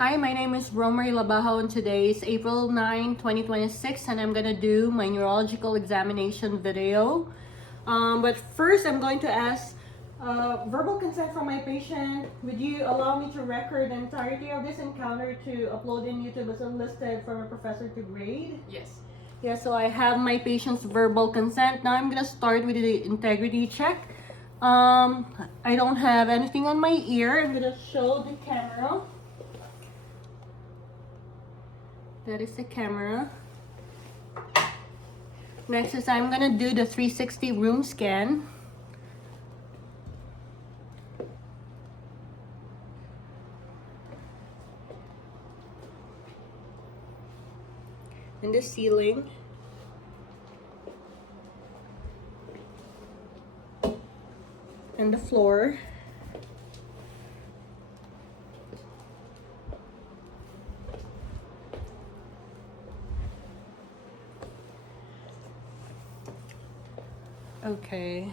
Hi, my name is Romery Labajo and today is April 9, 2026 and I'm gonna do my neurological examination video. But first I'm going to ask verbal consent from my patient. Would you allow me to record the entirety of this encounter to upload in YouTube as unlisted from a professor to grade? Yes. Yeah, so I have my patient's verbal consent. Now I'm gonna start with the integrity check. I don't have anything on my ear. I'm gonna show the camera. That is the camera. Next is I'm gonna do the 360 room scan. And the ceiling. And the floor. Okay,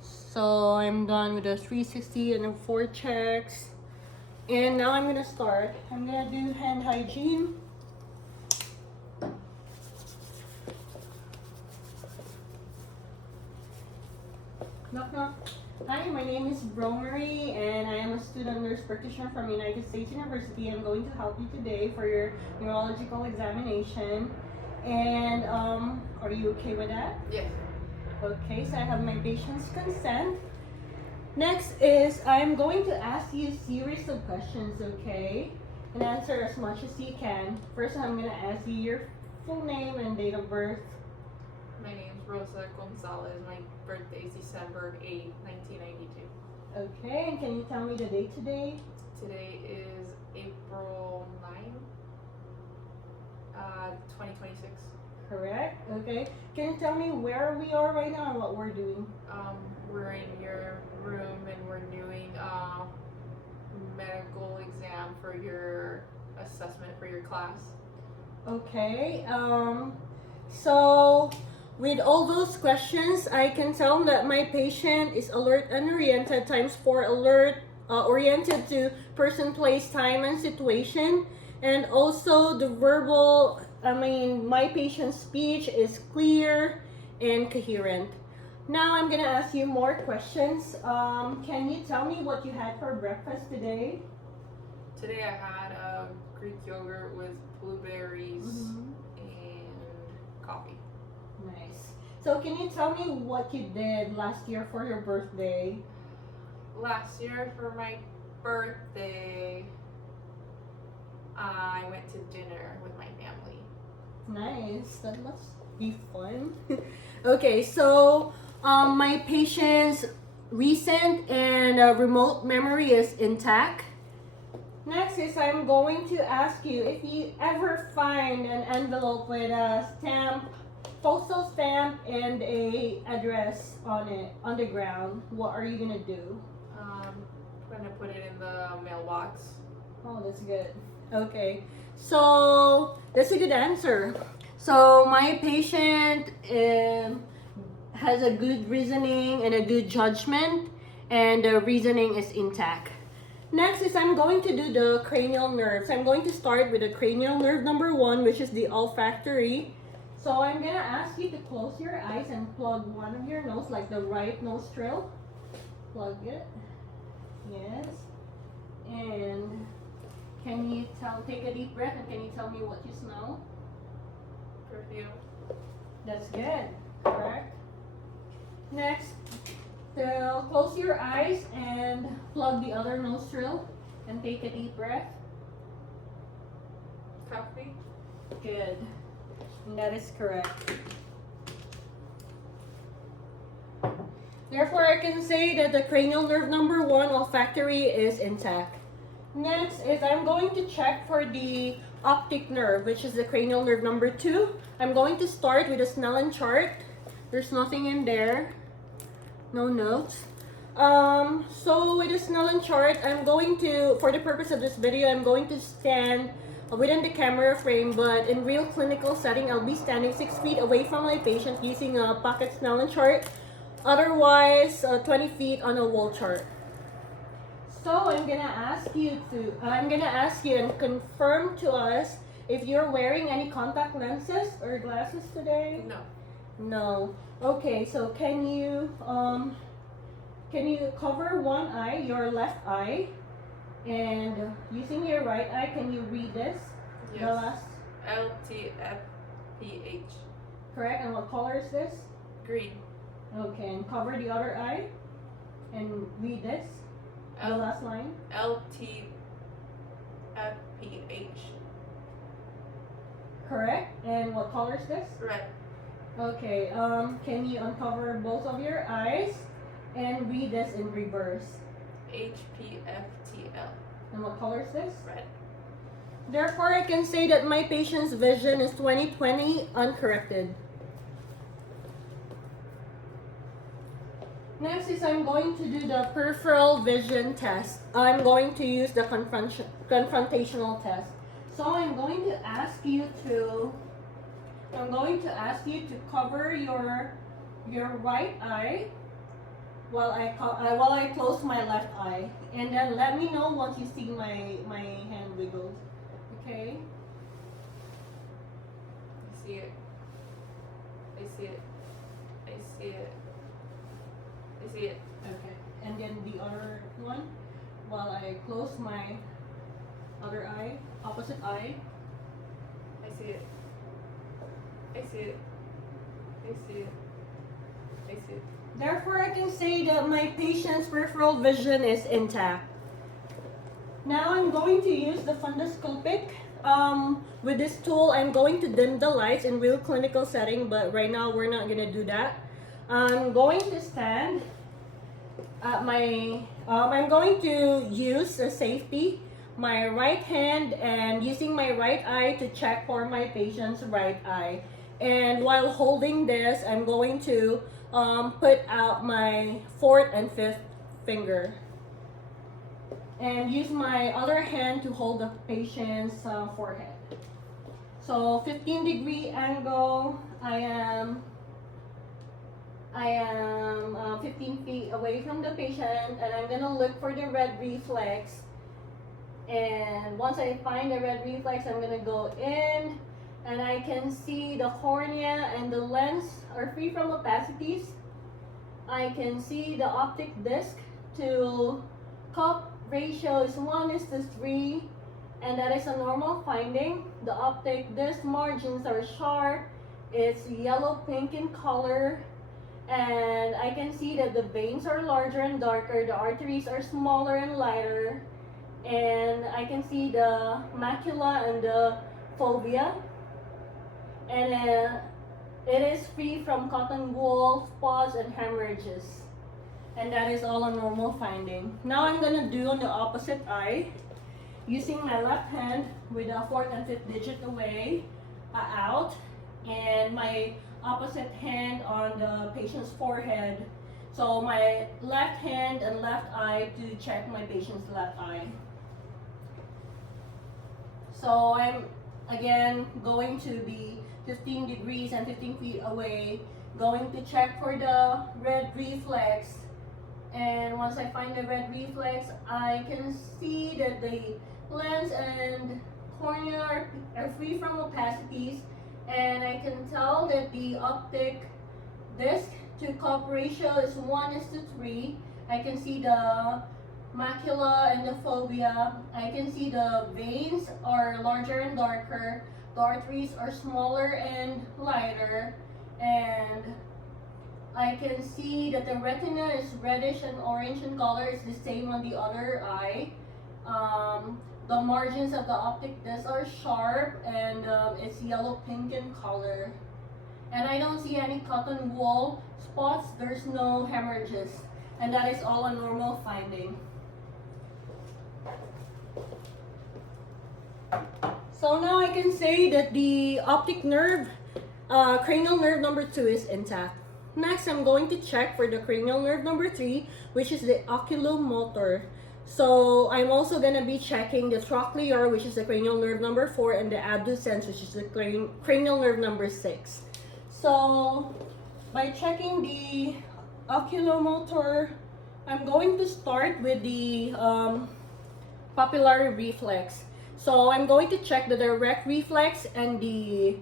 so I'm done with the 360 and the 4 checks. And now I'm gonna start. I'm gonna do hand hygiene. Knock knock. Hi, my name is Romery and I am a student nurse practitioner from United States University. I'm going to help you today for your neurological examination. And are you okay with that? Yes. Okay, so I have my patient's consent. Next is I'm going to ask you a series of questions, okay? And answer as much as you can. First, I'm going to ask you your full name and date of birth. My name's Rosa Gonzalez. My birthday is December 8, 1992. Okay, and can you tell me the date today? Today is April 9, 2026. Correct. Okay. Can you tell me where we are right now and what we're doing? We're in your room and we're doing a medical exam for your assessment for your class. Okay. So with all those questions, I can tell that my patient is alert and oriented times 4 alert, oriented to person, place, time, and situation. And also the verbal, my patient's speech is clear and coherent. Now I'm gonna ask you more questions. Can you tell me what you had for breakfast today? Today I had a Greek yogurt with blueberries and coffee. Nice. So can you tell me what you did last year for your birthday? Last year for my birthday, I went to dinner with my family. Nice. That must be fun. Okay, so my patient's recent and remote memory is intact. Next is I'm going to ask you if you ever find an envelope with a stamp, postal stamp, and a address on it on the ground. What are you gonna do? I'm gonna put it in the mailbox. Oh, that's good. Okay, so that's a good answer. So my patient has a good reasoning and a good judgment, and the reasoning is intact. Next is I'm going to do the cranial nerves. I'm going to start with the cranial nerve number 1, which is the olfactory. So I'm gonna ask you to close your eyes and plug one of your nose, like the right nostril. Plug it. Yes. And can you take a deep breath and can you tell me what you smell? Perfume. That's good. Correct. Next, close your eyes and plug the other nostril and take a deep breath. Coffee. Good. And that is correct. Therefore, I can say that the cranial nerve number 1 olfactory is intact. Next is I'm going to check for the optic nerve, which is the cranial nerve number 2. I'm going to start with a Snellen chart. There's nothing in there. No notes. So with the Snellen chart, I'm going to, for the purpose of this video, I'm going to stand within the camera frame, but in real clinical setting, I'll be standing 6 feet away from my patient using a pocket Snellen chart. Otherwise, 20 feet on a wall chart. So I'm gonna ask you and confirm to us if you're wearing any contact lenses or glasses today. No. No. Okay, so can you cover one eye, your left eye, and using your right eye, can you read this? Yes. The last. LTFPH. Correct. And what color is this? Green. Okay, and cover the other eye and read this. The last line. LTFPH. Correct. And what color is this? Red. Okay, can you uncover both of your eyes and read this in reverse? HPFTL. And what color is this? Red. Therefore, I can say that my patient's vision is 20/20 uncorrected. Next is I'm going to do the peripheral vision test. I'm going to use the confrontational test. So I'm going to ask you to cover your right eye while I close my left eye, and then let me know once you see my hand wiggles. Okay? I see it. I see it. I see it. I see it. Okay. And then the other one while I close my other eye, opposite eye. I see it. I see it. I see it. I see it. Therefore, I can say that my patient's peripheral vision is intact. Now I'm going to use the fundoscopic. With this tool, I'm going to dim the lights in real clinical setting, but right now we're not going to do that. I'm going to stand at I'm going to use a safety, my right hand, and using my right eye to check for my patient's right eye. And while holding this, I'm going to put out my fourth and fifth finger. And use my other hand to hold the patient's forehead. So 15-degree angle, I am 15 feet away from the patient, and I'm gonna look for the red reflex. And once I find the red reflex, I'm gonna go in, and I can see the cornea and the lens are free from opacities. I can see the optic disc to cup ratio is 1:3, and that is a normal finding. The optic disc margins are sharp. It's yellow pink in color, and I can see that the veins are larger and darker. The arteries are smaller and lighter, and I can see the macula and the fovea, and it is free from cotton wool, spots, and hemorrhages. And that is all a normal finding. Now I'm gonna do on the opposite eye, using my left hand with the fourth and fifth digit away, out, and my opposite hand on the patient's forehead. So my left hand and left eye to check my patient's left eye. So I'm again going to be 15 degrees and 15 feet away, going to check for the red reflex. And once I find the red reflex, I can see that the lens and cornea are free from opacities, and I can tell that the optic disc to cup ratio is 1:3. I can see the macula and the fovea. I can see the veins are larger and darker. The arteries are smaller and lighter, and I can see that the retina is reddish and orange in color. It's the same on the other eye. The margins of the optic disc are sharp, and it's yellow pink in color. And I don't see any cotton wool spots. There's no hemorrhages, and that is all a normal finding. So now I can say that the optic nerve, cranial nerve number 2 is intact. Next, I'm going to check for the cranial nerve number 3, which is the oculomotor. So I'm also going to be checking the trochlear, which is the cranial nerve number 4, and the abducens, which is the cranial nerve number 6. So by checking the oculomotor I'm going to start with the papillary reflex. So I'm going to check the direct reflex and the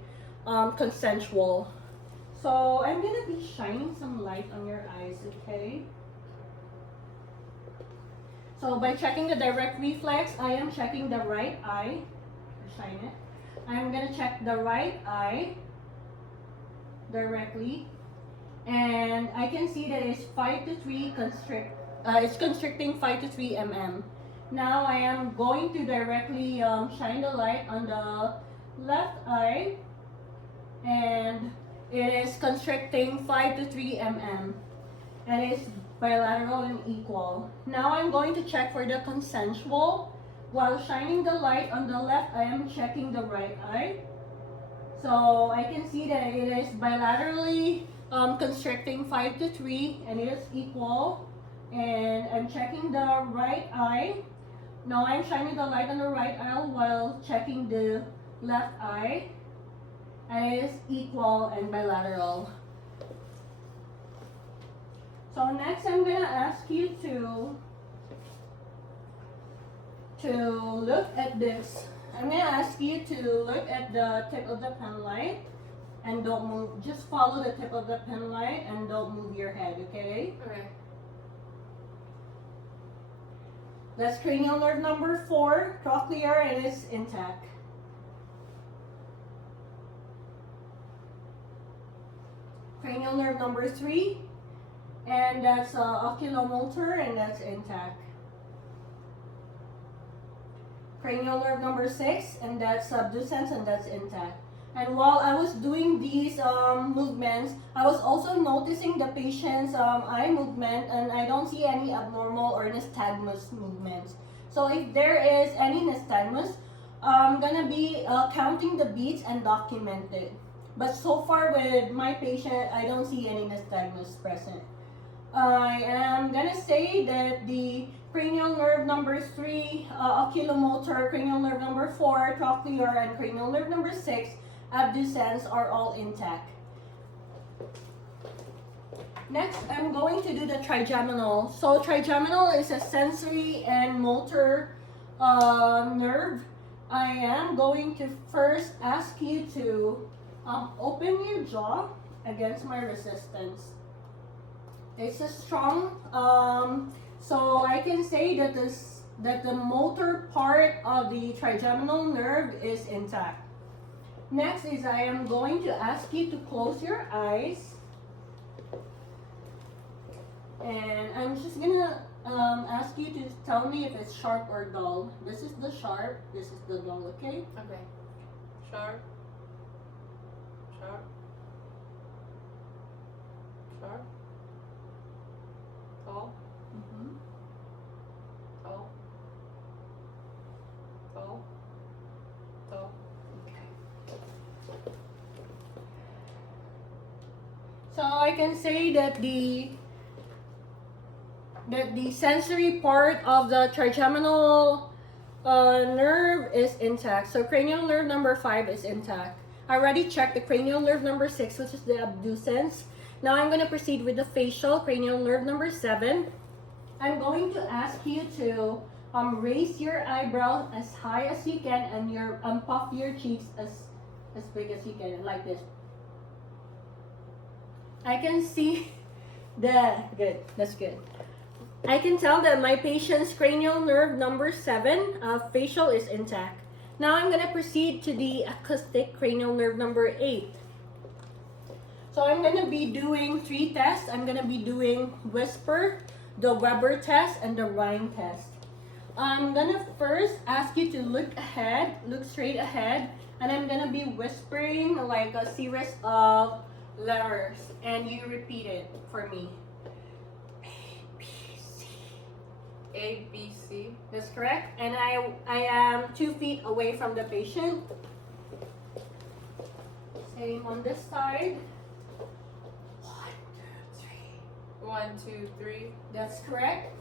consensual. So I'm gonna be shining some light on your eyes, okay? So by checking the direct reflex, I am checking the right eye. Shine it. I'm gonna check the right eye directly, and I can see that it's 5 to 3 constrict. It's constricting 5 to 3 mm. Now I am going to directly shine the light on the left eye, and it is constricting 5 to 3 mm, and it's bilateral and equal. Now I'm going to check for the consensual. While shining the light on the left, I am checking the right eye. So I can see that it is bilaterally constricting 5 to 3, and it is equal. And I'm checking the right eye. Now I'm shining the light on the right eye while checking the left eye, and it is equal and bilateral. So next I'm gonna ask you to look at this. I'm gonna ask you to look at the tip of the pen light and don't move. Just follow the tip of the pen light and don't move your head, okay? Okay. That's cranial nerve number 4, trochlear, and it's intact. Cranial nerve number 3, and that's oculomotor, and that's intact. Cranial nerve number 6, and that's subducens, and that's intact. And while I was doing these movements, I was also noticing the patient's eye movement, and I don't see any abnormal or nystagmus movements. So if there is any nystagmus, I'm gonna be counting the beats and document it. But so far with my patient, I don't see any nystagmus present. I am gonna say that the cranial nerve number 3, oculomotor, cranial nerve number 4, trochlear, and cranial nerve number 6, abducens, are all intact. Next, I'm going to do the trigeminal. So trigeminal is a sensory and motor nerve. I am going to first ask you to open your jaw against my resistance. It's a strong, so I can say that the motor part of the trigeminal nerve is intact. Next is I am going to ask you to close your eyes, and I'm just gonna ask you to tell me if it's sharp or dull. This is the sharp, this is the dull, okay? Okay. Sharp. Sharp. Sharp. Tall. Mm-hmm. Tall. Tall. Tall. So I can say that the sensory part of the trigeminal nerve is intact. So cranial nerve number 5 is intact. I already checked the cranial nerve number 6, which is the abducens. Now I'm going to proceed with the facial, cranial nerve number 7. I'm going to ask you to raise your eyebrow as high as you can, and puff your cheeks as big as you can, like this. I can see that. Good. That's good. I can tell that my patient's cranial nerve number 7, facial, is intact. Now I'm going to proceed to the acoustic, cranial nerve number 8. So I'm going to be doing 3 tests. I'm going to be doing whisper, the Weber test, and the Rhine test. I'm going to first ask you to look ahead, look straight ahead, and I'm going to be whispering like a series of letters, and you repeat it for me. A, B, C. That's correct. And I am 2 feet away from the patient. Same on this side. 1, 2, 3. 1, 2, 3. That's correct.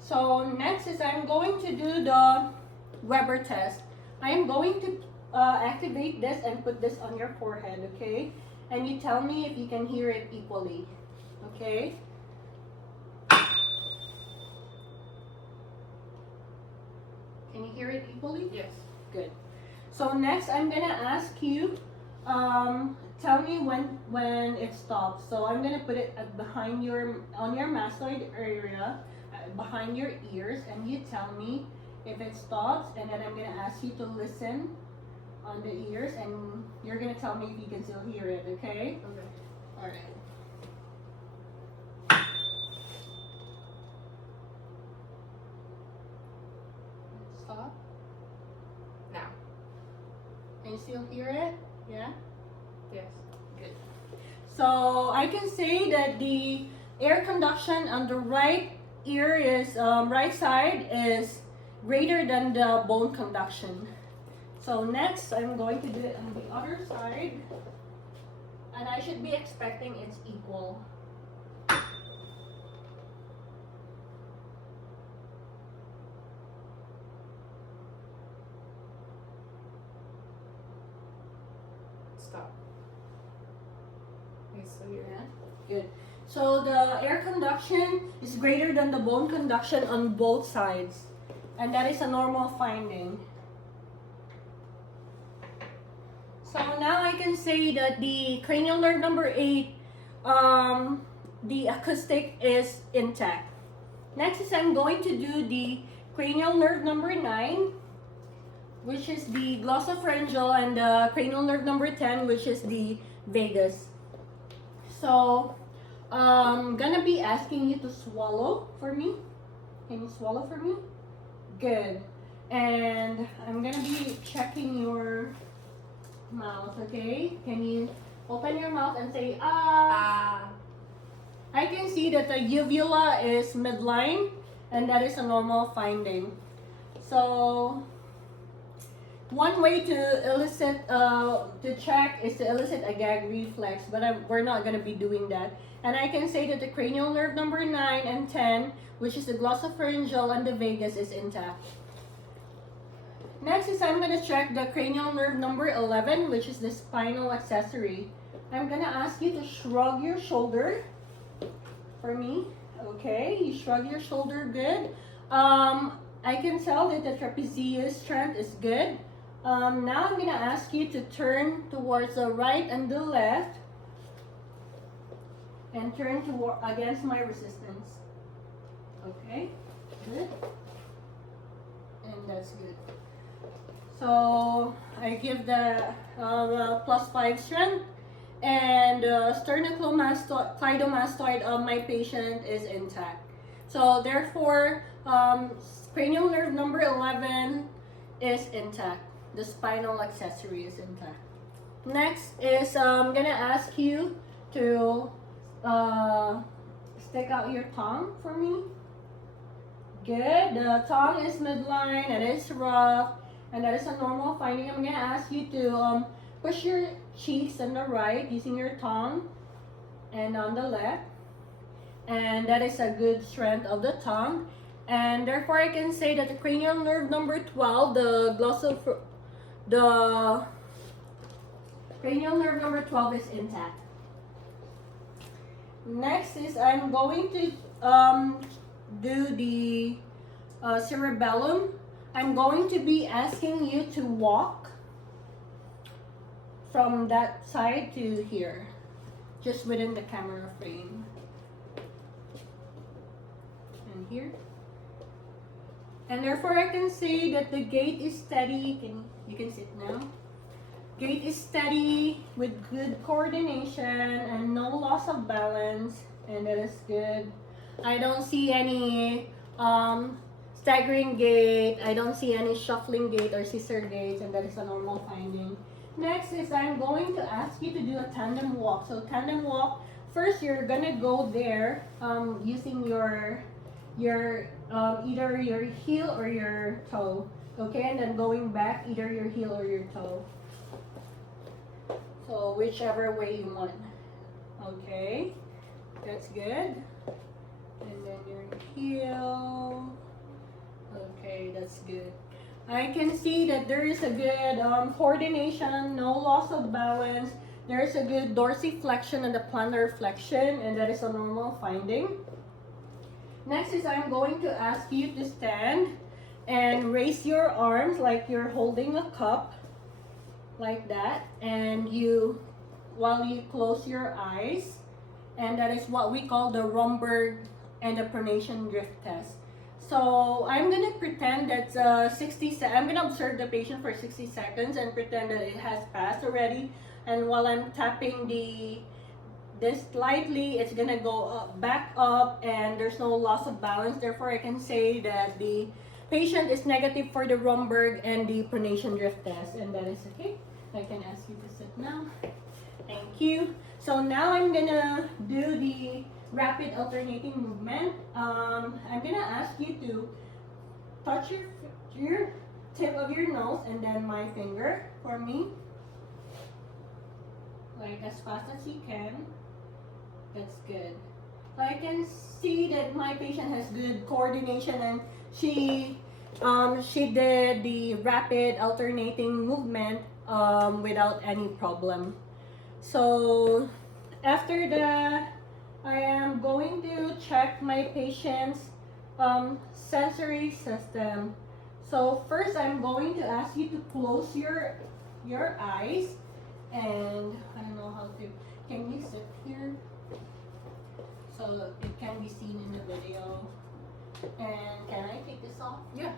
So next is I'm going to do the Weber test. I am going to activate this and put this on your forehead, okay? and you tell me if you can hear it equally. Okay? Can you hear it equally? Yes. Good. So next, I'm gonna ask you, tell me when it stops. So I'm gonna put it behind on your mastoid area, behind your ears, and you tell me if it stops, and then I'm gonna ask you to listen on the ears, and you're gonna tell me if you can still hear it. Okay? Okay. All right. Stop. Now. Can you still hear it? Yeah? Yes. Good. So I can say that the air conduction on the right ear is, right side is greater than the bone conduction. So next, I'm going to do it on the other side. And I should be expecting it's equal. Stop. Okay, so you're Good. So the air conduction is greater than the bone conduction on both sides. And that is a normal finding. So now I can say that the cranial nerve number 8, the acoustic is intact. Next is I'm going to do the cranial nerve number 9, which is the glossopharyngeal, and the cranial nerve number 10, which is the vagus. So I'm gonna be asking you to swallow for me. Can you swallow for me? Good. And I'm gonna be checking your mouth, okay? Can you open your mouth and say ah? I can see that the uvula is midline, and that is a normal finding. So one way to elicit, to check is to elicit a gag reflex, but we're not going to be doing that. And I can say that the cranial nerve number 9 and 10, which is the glossopharyngeal and the vagus, is intact. Next is I'm going to check the cranial nerve number 11, which is the spinal accessory. I'm going to ask you to shrug your shoulder for me. Okay, you shrug your shoulder, good. I can tell that the trapezius strength is good. Now I'm going to ask you to turn towards the right and the left, and turn toward against my resistance. Okay, good. And that's good. So I give the +5 strength, and sternocleidomastoid of my patient is intact. So therefore, cranial nerve number 11 is intact. The spinal accessory is intact. Next is I'm gonna ask you to stick out your tongue for me. Good. The tongue is midline and it's rough, and that is a normal finding. I'm gonna ask you to push your cheeks on the right using your tongue, and on the left, and that is a good strength of the tongue. And therefore I can say that the cranial nerve number 12, the cranial nerve number 12 is intact. Next is I'm going to do the cerebellum. I'm going to be asking you to walk from that side to here, just within the camera frame. And here. And therefore I can say that the gait is steady. You can sit now. Gait is steady with good coordination and no loss of balance, and that is good. I don't see any staggering gait. I don't see any shuffling gait or scissor gait, and that is a normal finding. Next is I'm going to ask you to do a tandem walk. So tandem walk, first you're gonna go there using your either your heel or your toe, okay, and then going back either your heel or your toe. So whichever way you want. Okay, that's good. And then your heel. Okay, that's good. I can see that there is a good coordination, no loss of balance. There's a good dorsiflexion and the plantar flexion, and that is a normal finding. Next is I'm going to ask you to stand and raise your arms like you're holding a cup, like that, and while you close your eyes, and that is what we call the Romberg and the pronation drift test. So I'm gonna pretend that's I'm gonna observe the patient for 60 seconds and pretend that it has passed already. And while I'm tapping this slightly, it's gonna go back up, and there's no loss of balance. Therefore, I can say that the patient is negative for the Romberg and the pronation drift test, and that is okay. I can ask you to sit now. Thank you. So now I'm gonna do the rapid alternating movement. I'm gonna ask you to touch your tip of your nose and then my finger for me, like as fast as you can. That's good. So I can see that my patient has good coordination, and she did the rapid alternating movement without any problem. So after that, I am going to check my patient's sensory system. So first, I'm going to ask you to close your eyes, and I don't know how to. Can you sit here so it can be seen in the video? And can I take this off? Yeah.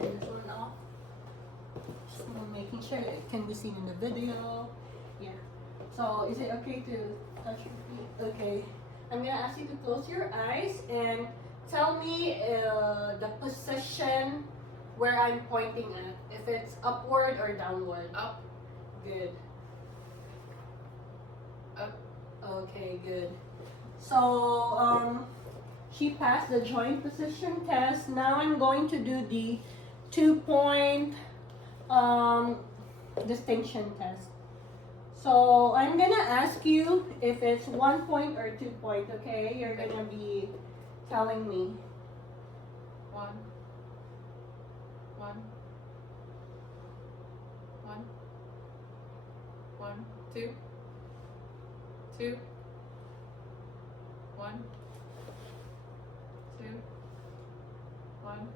And this one off. Just making sure it can be seen in the video. Yeah. So is it okay to touch your feet? Okay. I'm gonna ask you to close your eyes and tell me the position where I'm pointing at. If it's upward or downward. Up. Good. Up. Okay, good. So she passed the joint position test. Now I'm going to do the 2-point distinction test. So I'm gonna ask you if it's 1 point or 2 point, okay? You're gonna be telling me. 1. 1. 1. 1. 2. 2. 1. 2. 1.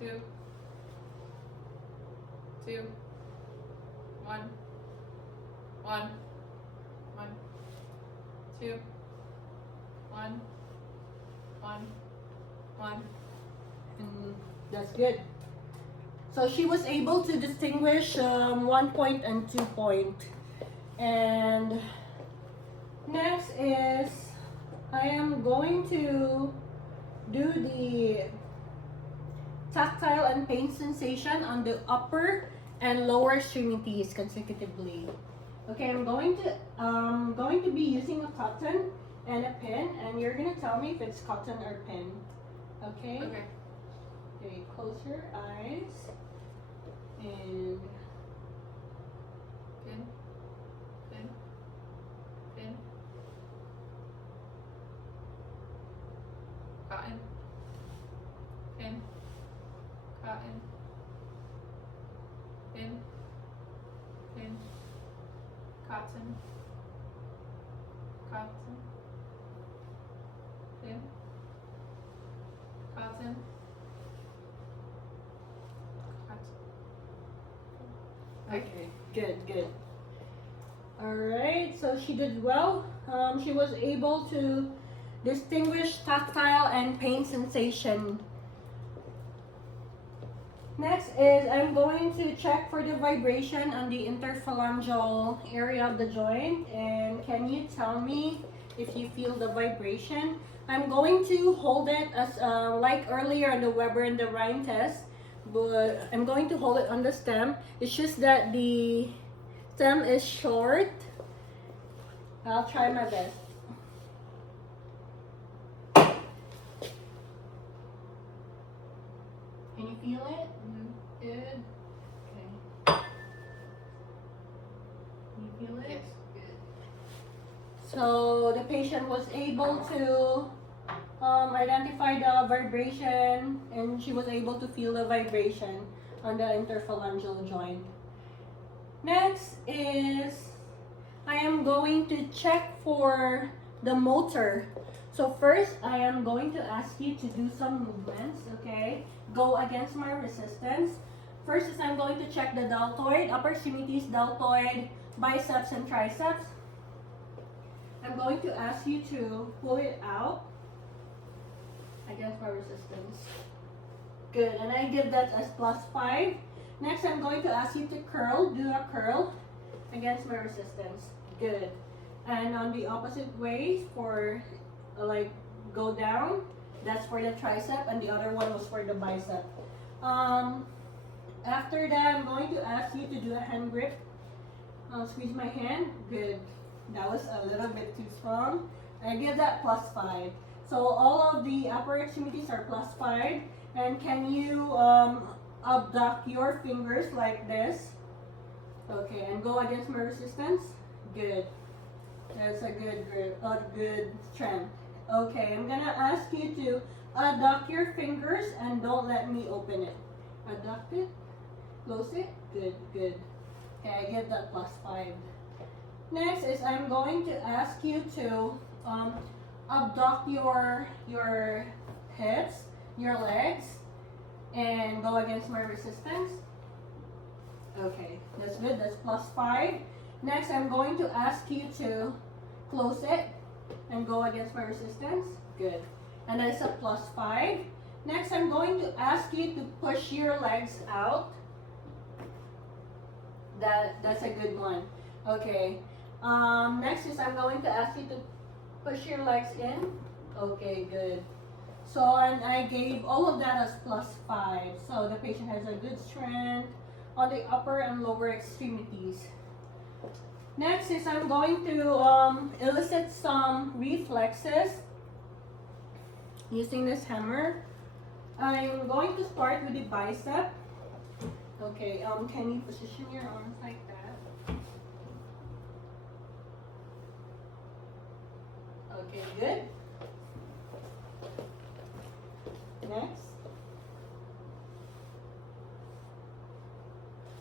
2. 2. 1. 1. 1. 2. 1. 1. 1. And that's good. So she was able to distinguish 1 point and 2 point. And next is I am going to do the tactile and pain sensation on the upper and lower extremities consecutively. Okay, I'm going to be using a cotton and a pin, and you're gonna tell me if it's cotton or pin. Okay? Okay. Okay, close your eyes and Pin. Pin. Pin. Cotton. Pin. Cotton. Pin. Pin. Cotton. Cotton. Pin. Cotton. okay, good. Alright, so she did well. She was able to distinguish tactile and pain sensation. Next is I'm going to check for the vibration on the interphalangeal area of the joint, and can you tell me if you feel the vibration? I'm going to hold it as like earlier on the Weber and the Rhine test, but I'm going to hold it on the stem. It's just that the stem is short. I'll try my best. Can you feel it? Good. Okay. Can you feel it? Yes. Good. So the patient was able to identify the vibration, and she was able to feel the vibration on the interphalangeal joint. Next is I am going to check for the motor. So first, I am going to ask you to do some movements, okay? Go against my resistance. First is I'm going to check the deltoid, upper extremities, deltoid, biceps, and triceps. I'm going to ask you to pull it out against my resistance. Good, and I give that as +5. Next, I'm going to ask you to curl, do a curl against my resistance. Good. And on the opposite way for like go down, that's for the tricep, and the other one was for the bicep. After that, I'm going to ask you to do a hand grip. Squeeze my hand. Good. That was a little bit too strong. I give that +5. So all of the upper extremities are +5. And can you abduct your fingers like this? Okay, and go against my resistance. Good. That's a good grip, good strength. Okay, I'm gonna ask you to abduct your fingers and don't let me open it. Abduct it, close it. Good, good. Okay, I give that +5. Next is I'm going to ask you to abduct your hips, your legs, and go against my resistance. Okay, that's good. That's +5. Next, I'm going to ask you to close it and go against my resistance. Good. And that's a +5. Next, I'm going to ask you to push your legs out. That's a good one. Okay. Next is I'm going to ask you to push your legs in. Okay, good. So, and I gave all of that as +5. So the patient has a good strength on the upper and lower extremities. Next is I'm going to elicit some reflexes using this hammer. I'm going to start with the bicep. Okay, can you position your arms like that? Okay, good. Next.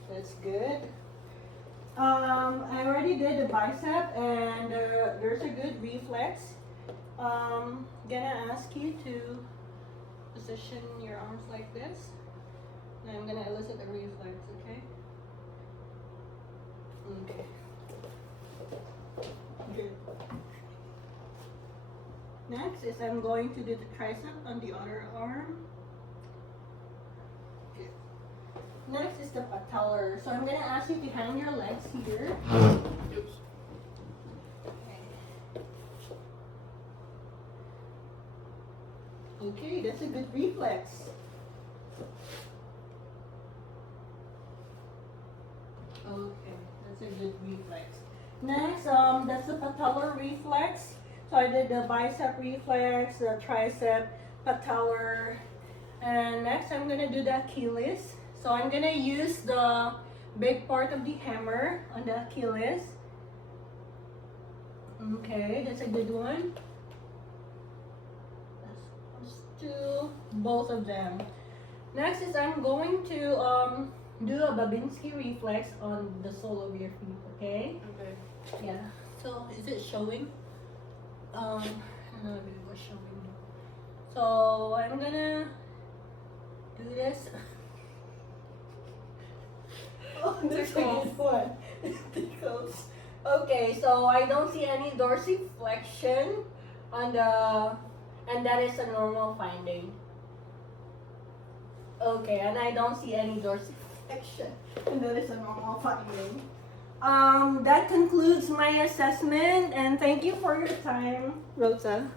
That's good. I already did the bicep and there's a good reflex. Gonna ask you to position your arms like this. And I'm gonna elicit the reflex, okay? Okay. Good. Next is I'm going to do the tricep on the other arm. Good. Next is the patellar. So I'm gonna ask you to hang your legs here. Oops. Okay, that's a good reflex. Okay, that's a good reflex. Next, that's the patellar reflex. So I did the bicep reflex, the tricep, patellar, and next I'm gonna do the Achilles. So I'm gonna use the big part of the hammer on the Achilles. Okay, that's a good one. Let's do both of them. Next is I'm going to do a Babinski reflex on the sole of your feet, okay? Okay. Yeah. So is it showing? I don't know if it was showing. So I'm gonna do this. Oh, that's a good one. Tickles. Okay, so I don't see any dorsiflexion on the, and that is a normal finding. Okay, and I don't see any dorsiflexion, and that is a normal finding. That concludes my assessment, and thank you for your time, Rosa.